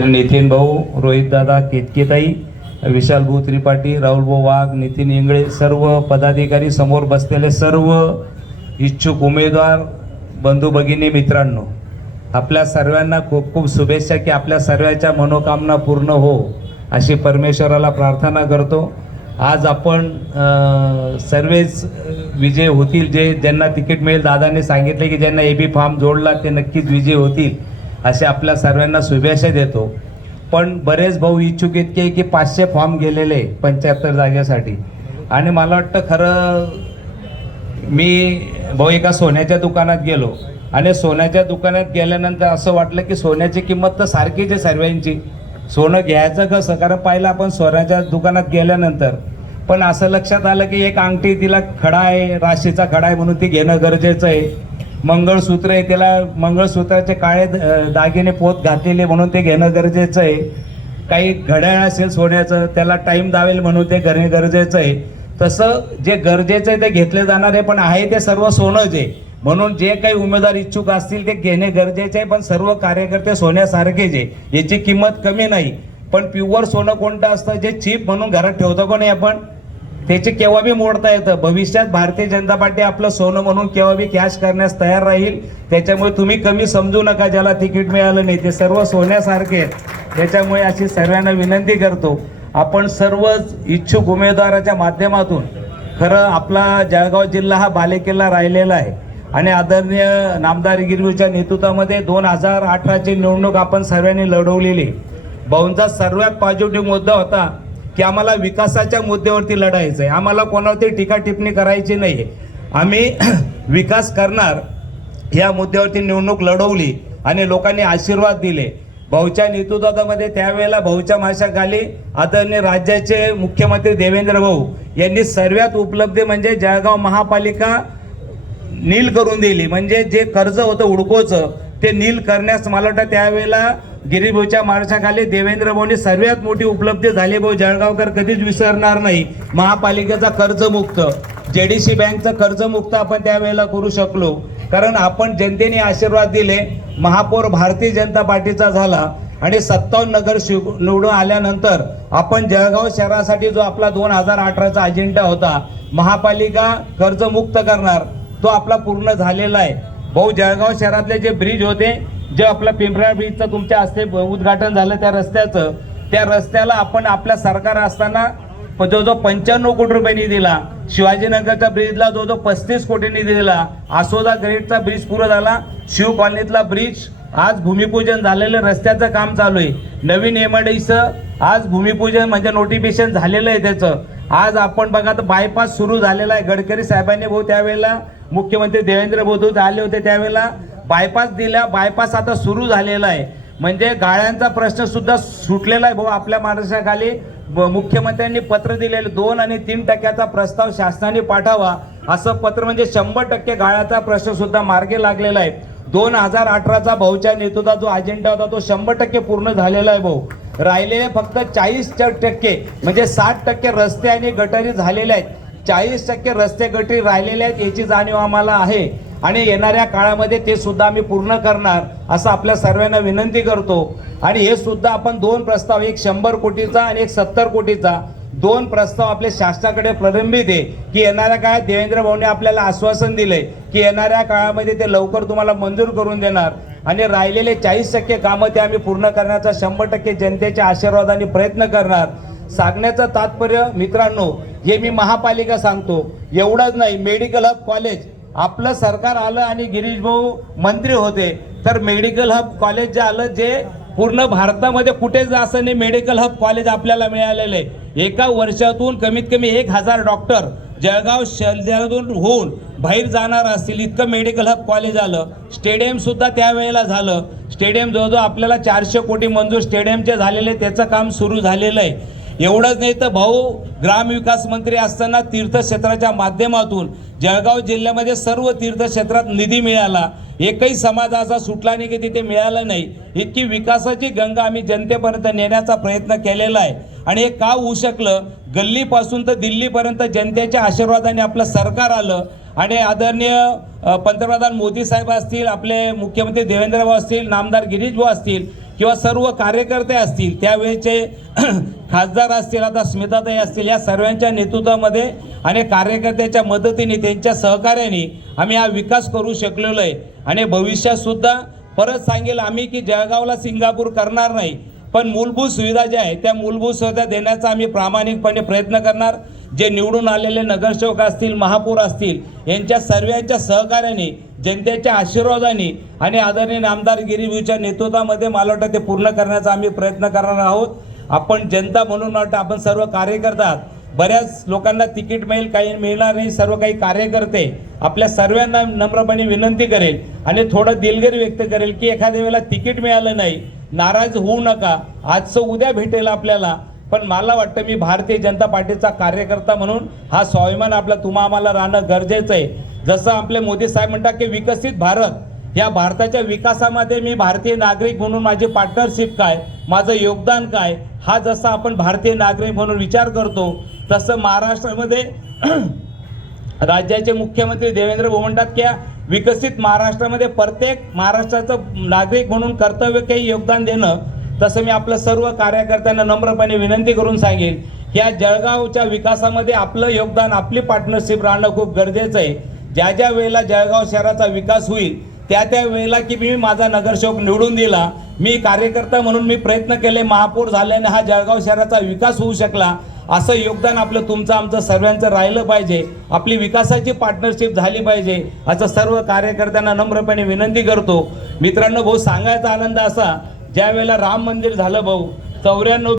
नितीन भाऊ, रोहित दादा केतकेताई, विशाल भाऊ त्रिपाठी, राहुल भाऊ वाघ, नितीन इंगळे, सर्व पदाधिकारी, समोर बसलेले सर्व इच्छुक उमेदवार बंधू भगिनी मित्रांनो, आपल्या सर्वांना खूप खूप शुभेच्छा की आपल्या सर्वांच्या मनोकामना पूर्ण हो अशी परमेश्वराला प्रार्थना करतो। आज आपण सर्वच विजय होतील, ज्यांना तिकीट मिळेल। दादाने सांगितले की ज्यांना एबी फॉर्म जोडला ते नक्कीच विजय होतील असे आपल्या सर्वांना शुभेच्छा देतो। पण बरेच भाऊ इच्छुक इतके की 500 फॉर्म गेलेले 75 जागेसाठी, आणि मला वाटतं खरं मी भाऊ एका सोन्याच्या दुकानात गेलो आणि सोन्याच्या दुकानात गेल्यानंतर असं वाटलं की सोन्याची किंमत तर सारखीच आहे सर्वांची, सोनं घ्यायचं कसं, कारण पाहिलं आपण सोन्याच्या दुकानात गेल्यानंतर पण असं लक्षात आलं की एक अंगठी तिला खडा आहे, राशीचा खडा आहे म्हणून ती घेणं गरजेचं आहे। मंगळसूत्र आहे, त्याला मंगळसूत्राचे काळे दागिने पोत घातलेले म्हणून ते घेणं गरजेचं आहे। काही घड्याळ असेल सोन्याचं त्याला टाईम दावेल म्हणून ते घेणं गरजेचं आहे। तसं जे गरजेचं आहे ते घेतले जाणार आहे, पण आहे ते सर्व सोनंच आहे म्हणून जे काही उमेदवार इच्छुक असतील ते घेणे गरजेचे आहे। पण सर्व कार्यकर्ते सोन्यासारखेच आहे, याची किंमत कमी नाही। पण प्युअर सोनं कोणतं असतं जे चीप म्हणून घरात ठेवतो का नाही आपण, त्याचे केव्हा बी मोडता येतं। भविष्यात भारतीय जनता पार्टी आपलं सोनं म्हणून केव्हा बी कॅश करण्यास तयार राहील, त्याच्यामुळे तुम्ही कमी समजू नका ज्याला तिकीट मिळालं नाही, ते सर्व सोन्यासारखे आहेत। त्याच्यामुळे अशी सर्वांना विनंती करतो, आपण सर्वच इच्छुक उमेदवाराच्या माध्यमातून खरं आपला जळगाव जिल्हा हा बालेकिल्ला राहिलेला आहे आणि आदरणीय नामदार गिरवीच्या नेतृत्वामध्ये 2018ची निवडणूक आपण सर्वांनी लढवलेली। भाऊंचा सर्वात पॉझिटिव्ह मुद्दा होता की आम्हाला विकासाच्या मुद्द्यावरती लढायचं आहे, आम्हाला कोणावरती टीका टिप्पणी करायची नाही, आम्ही विकास करणार या मुद्द्यावरती निवडणूक लढवली आणि लोकांनी आशीर्वाद दिले। भाऊच्या नेतृत्वामध्ये त्यावेळेला भाऊच्या माशाखाली आदरणीय राज्याचे मुख्यमंत्री देवेंद्र भाऊ यांनी सर्वात उपलब्धी म्हणजे जळगाव महापालिका नील करून दिली, म्हणजे जे कर्ज होतं हुडकोचं ते नील करण्यास मला वाटतं त्यावेळेला गिरीभाऊच्या मार्गाखाली देवेंद्र भाऊंनी सर्वात मोठी उपलब्धी झाली। भाऊ जळगावकर कधीच विसरणार नाही, महापालिकेचा कर्जमुक्त, जेडीसी बँकचं कर्जमुक्त आपण त्यावेळेला करू शकलो, कारण आपण जनतेने आशीर्वाद दिले। महापौर भारतीय जनता पार्टीचा झाला आणि 57 नगर निवडून आल्यानंतर आपण जळगाव शहरासाठी जो आपला 2018चा अजेंडा होता महापालिका कर्जमुक्त करणार, तो आपला पूर्ण झालेला आहे। भाऊ जळगाव शहरातले जे ब्रिज होते, जे आपला पिंपरा ब्रिजचं तुमच्या हस्ते उद्घाटन झालं त्या रस्त्याला आपण आपल्या सरकार असताना जो 95 कोटी रुपयांनी दिला, शिवाजीनगरच्या ब्रिजला जो 35 कोटींनी दिला, आसोदा ग्रेटचा ब्रिज पुरा झाला, शिव कॉलनीतला ब्रिज आज भूमिपूजन झालेलं, रस्त्याचं काम चालू आहे। नवीन एमआयडीचं आज भूमिपूजन म्हणजे नोटिफिकेशन झालेलं आहे त्याचं। आज आपण बघा तर बायपास सुरू झालेला आहे, गडकरी साहेबांनी भाऊ त्यावेळेला मुख्यमंत्री देवेंद्र भाऊ आले होते त्यावेळेला बायपास दिला, बायपास आता सुरू झालेला आहे, म्हणजे गाड्यांचा प्रश्न सुद्धा सुटलेला आहे। भाऊ आपल्या महाराष्ट्राखाली मुख्यमंत्र्यांनी पत्र दिलेले 2 आणि 3% प्रस्ताव शासनाने पाठवा असं पत्र, म्हणजे 100% गाड्याचा प्रश्न सुद्धा मार्गी लागलेला आहे। 2018चा भाऊच्या नेतृत्वात जो अजेंडा होता तो 100% पूर्ण झालेला आहे। भाऊ राहिलेले फक्त 40% म्हणजे 60% रस्ते आणि गटारी झालेले आहेत, 40% रस्ते गटारी राहिलेले आहेत, याची जाणीव आम्हाला आहे आणि येणाऱ्या काळामध्ये ते सुद्धा आम्ही पूर्ण करणार असं आपल्या सर्वांना विनंती करतो। आणि हे सुद्धा आपण 2 प्रस्ताव, एक 100 कोटीचा आणि एक 70 कोटीचा 2 प्रस्ताव आपल्या शासनाकडे प्रलंबित आहे की येणाऱ्या काळात देवेंद्र भाऊंनी आपल्याला आश्वासन दिले की येणाऱ्या काळामध्ये ते लवकर तुम्हाला मंजूर करून देणार आणि राहिलेले 40% कामं ते आम्ही पूर्ण करण्याचा 100% जनतेच्या आशीर्वादाने प्रयत्न करणार। सांगण्याचं तात्पर्य मित्रांनो, हे मी महापालिका सांगतो एवढंच नाही, मेडिकल हब कॉलेज आपलं सरकार आलं आणि गिरीश भाऊ मंत्री होते तर मेडिकल हब कॉलेज जे आलं, जे पूर्ण भारतामध्ये कुठेच असं नाही मेडिकल हब कॉलेज आपल्याला मिळालेलं आहे। एका वर्षातून कमीत कमी 1000 डॉक्टर जळगाव शहरातून होऊन बाहेर जाणार असतील इतकं मेडिकल हब कॉलेज आलं। स्टेडियम सुद्धा त्यावेळेला झालं, स्टेडियम जवळजवळ आपल्याला 400 कोटी मंजूर स्टेडियमचे झालेले, त्याचं काम सुरू झालेलं आहे। एवढंच नाही तर भाऊ ग्रामविकास मंत्री असताना तीर्थक्षेत्राच्या माध्यमातून जळगाव जिल्ह्यामध्ये सर्व तीर्थक्षेत्रात निधी मिळाला, एकही समाज असा सुटला नाही की तिथे मिळालं नाही। इतकी विकासाची गंगा आम्ही जनतेपर्यंत नेण्याचा प्रयत्न केलेला आहे आणि हे का होऊ शकलं, गल्लीपासून तर दिल्लीपर्यंत जनतेच्या आशीर्वादाने आपलं सरकार आलं आणि आदरणीय पंतप्रधान मोदी साहेब असतील, आपले मुख्यमंत्री देवेंद्र भाऊ असतील, नामदार गिरीश भाऊ असतील, किंवा सर्व कार्यकर्ते असतील, त्यावेळेचे खासदार असतील, आता स्मिताताई असतील, या सर्वांच्या नेतृत्वामध्ये आणि कार्यकर्त्याच्या मदतीने त्यांच्या सहकार्याने आम्ही हा विकास करू शकलेलो आहे। आणि भविष्यातसुद्धा परत सांगेल आम्ही की जळगावला सिंगापूर करणार नाही, पण मूलभूत सुविधा ज्या आहेत त्या मूलभूत सुविधा देण्याचा आम्ही प्रामाणिकपणे प्रयत्न करणार। जे निवडून आलेले नगरसेवक असतील, महापौर असतील, यांच्या सर्वांच्या सहकार्याने, जनतेच्या आशीर्वादाने आणि आदरणीय आमदार गिरीवीच्या नेतृत्वामध्ये मला वाटतं ते पूर्ण करण्याचा आम्ही प्रयत्न करणार आहोत। आपण जनता म्हणून वाटतं आपण सर्व कार्यकर्ता, बऱ्याच लोकांना तिकीट मिळेल, काही मिळणार नाही, सर्व काही कार्यकर्ते आपल्या सर्वांना नम्रपणे विनंती करेल आणि थोडं दिलगिरी व्यक्त करेल की एखाद्या वेळेला तिकीट मिळालं नाही, नाराज होऊ नका, आजचं उद्या भेटेल आपल्याला। पण मला वाटतं मी भारतीय जनता पार्टीचा कार्यकर्ता म्हणून हा स्वाभिमान आपला तुम्हा आम्हाला राहणं गरजेचं आहे। जसं आपले मोदी साहेब म्हणतात की विकसित भारत, या भारताच्या विकासामध्ये मी भारतीय नागरिक म्हणून माझी पार्टनरशिप काय, माझं योगदान काय, हा जसा आपण भारतीय नागरिक म्हणून विचार करतो तसं महाराष्ट्रामध्ये राज्याचे मुख्यमंत्री देवेंद्र भाऊ म्हणतात की विकसित महाराष्ट्रामध्ये प्रत्येक महाराष्ट्राचं नागरिक म्हणून कर्तव्य काही योगदान देणं। तसं मी आपलं सर्व कार्यकर्त्यांना नम्रपणे विनंती करून सांगेल की या जळगावच्या विकासामध्ये आपलं योगदान, आपली पार्टनरशिप राहणं खूप गरजेचं आहे। ज्या ज्या वेळेला जळगाव शहराचा विकास होईल त्या वेळेला की मी माझा नगरसेवक निवडून दिला, मी कार्यकर्ता म्हणून मी प्रयत्न केले, महापौर झाल्याने हा जळगाव शहराचा विकास होऊ शकला, असं योगदान आपलं तुमचं आमचं सर्वांचं राहिलं पाहिजे, आपली विकासाची पार्टनरशिप झाली पाहिजे, असं सर्व कार्यकर्त्यांना नम्रपणे विनंती करतो। मित्रांनो, भाऊ सांगायचा आनंद असा, ज्या वेळेला राम मंदिर झालं भाऊ 94